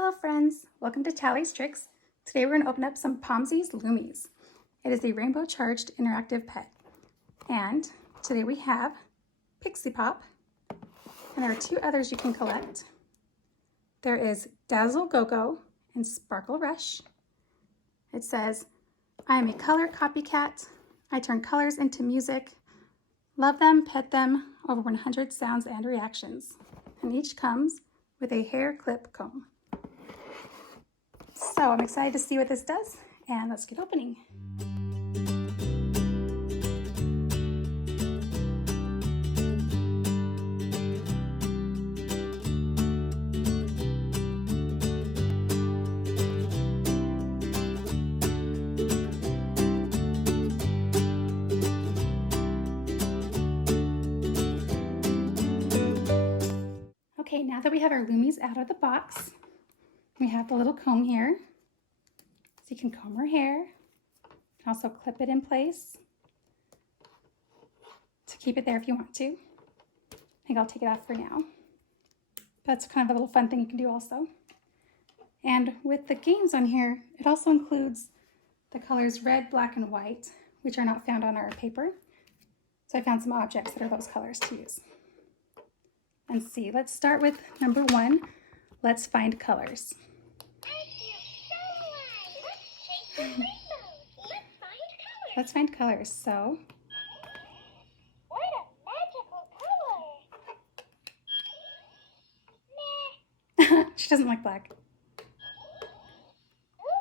Hello friends, welcome to Tallie's Tricks. Today we're going to open up some Pomsies Lumies. It is a rainbow charged interactive pet. And today we have Pixie Pop, and there are two others you can collect. There is Dazzle Go-Go and Sparkle Rush. It says, I am a color copycat. I turn colors into music. Love them, pet them, over 100 sounds and reactions. And each comes with a hair clip comb. So I'm excited to see what this does, and let's get opening. Okay, now that we have our Lumies out of the box, we have the little comb here. So you can comb her hair. You can also clip it in place to keep it there if you want to. I think I'll take it off for now. That's kind of a little fun thing you can do also. And with the games on here, it also includes the colors red, black, and white, which are not found on our paper. So I found some objects that are those colors to use. Let's see, let's start with number 1. Let's find colors. Let's find colors. So, what a magical color! she doesn't like black. Ooh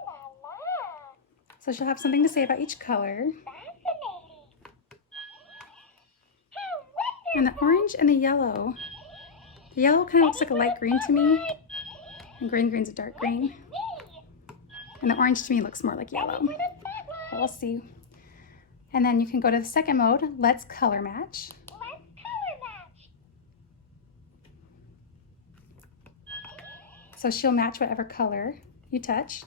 la la! So she'll have something to say about each color. Fascinating! How And the orange and the yellow kind of looks like a light green to me, and green's a dark green. And the orange to me looks more like yellow. But we'll see. And then you can go to the second mode, Let's Color Match. Let's color match! So she'll match whatever color you touch,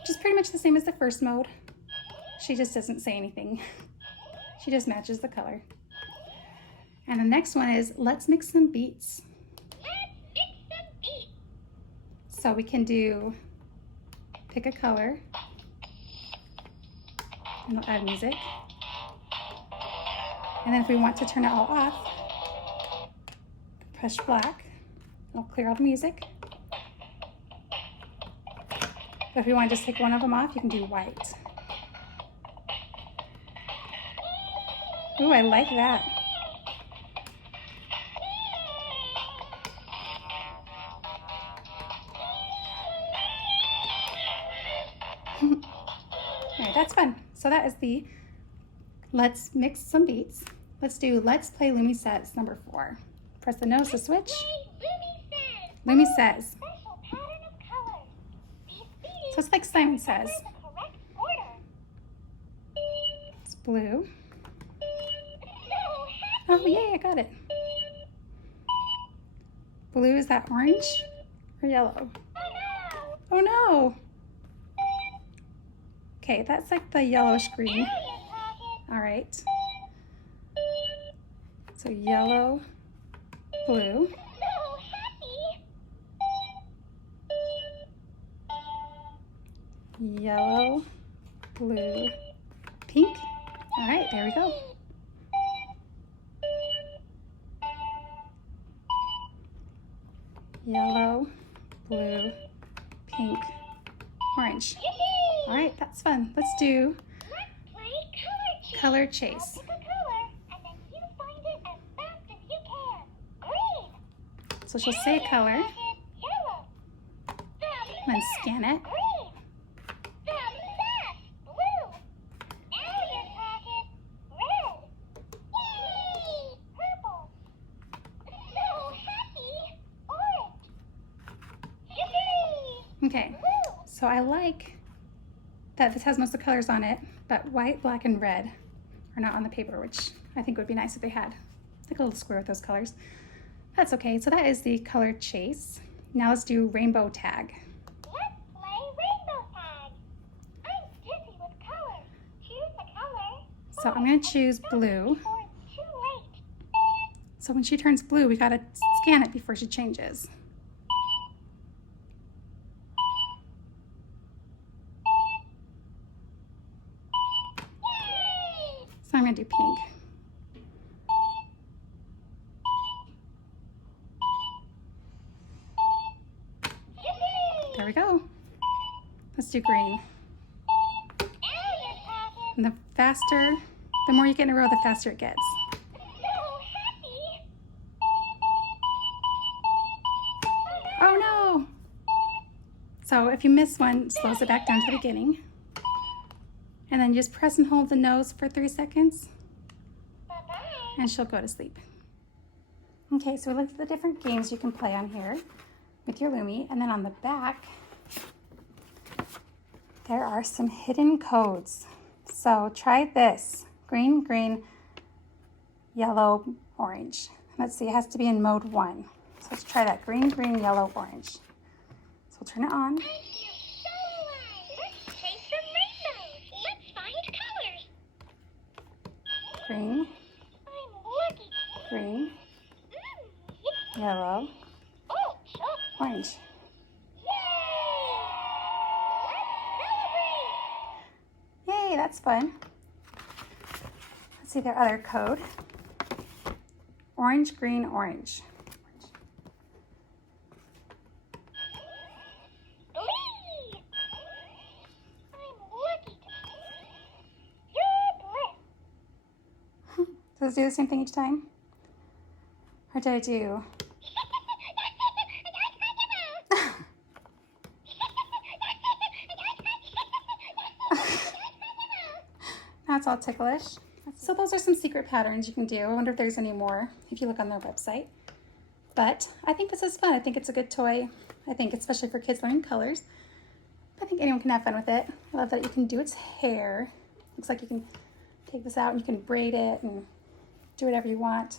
which is pretty much the same as the first mode. She just doesn't say anything. She just matches the color. And the next one is Let's Mix Some Beats. Let's mix some beats! So we can pick a color, and we'll add music. And then if we want to turn it all off, press black. It'll clear all the music. But if we want to just take one of them off, you can do white. Ooh, I like that. All right, that's fun. So that is the Let's Mix Some Beats. Let's do Let's Play Lumi Says number 4. Press the nose to switch. Lumi Says. Special pattern of colors. These beats So it's like Simon Says. are the correct order. It's blue. So Oh, yay, I got it. Blue, is that orange or yellow? Oh no! Okay, that's like the yellowish green. All right. So yellow, blue. Yellow, blue, pink. All right, there we go. Yellow, blue, pink, orange. All right, that's fun. Let's do Let's play Color I'll Chase. pick a color, and then you find it as fast as you can. Green. So she'll say a color, Yellow. then scan it. Green. Blue. Now your pocket. Red. Yay! Purple. So happy. Orange. Yippee! Okay, Blue. so I like that this has most of the colors on it, but white, black, and red are not on the paper, which I think would be nice if they had. Like a little square with those colors. That's okay, so that is the Color Chase. Now let's do Rainbow Tag. Let's play rainbow tag. I'm dizzy with colors. Choose a color. So I'm gonna choose blue. Before it's too late. So when she turns blue, we gotta scan it before she changes. gonna do pink. There we go. Let's do green. And the faster, the more you get in a row, the faster it gets. Oh no! So if you miss one, it slows it back down to the beginning. And then just press and hold the nose for 3 seconds. And she'll go to sleep. Okay, so we looked at the different games you can play on here with your Lumi. And then on the back, there are some hidden codes. So try this. Green, green, yellow, orange. Let's see, it has to be in mode 1. So let's try that. Green, green, yellow, orange. So we'll turn it on. Let's chase some rainbows. Let's find colors. Green, I'm looking. green, yellow, Oh, sure. orange. Yay, that's fun. Let's see their other code. Orange, green, orange. Lee! I'm lucky to see your bliss. So let's do the same thing each time? Or did I do? That's all ticklish. So those are some secret patterns you can do. I wonder if there's any more if you look on their website. But I think this is fun. I think it's a good toy. I think especially for kids learning colors. I think anyone can have fun with it. I love that you can do its hair. Looks like you can take this out and you can braid it and do whatever you want.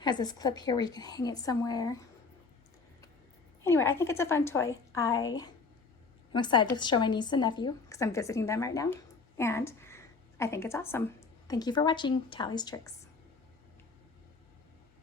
Has this clip here where you can hang it somewhere. Anyway, I think it's a fun toy. I'm excited to show my niece and nephew because I'm visiting them right now. And I think it's awesome. Thank you for watching Tallie's Tricks.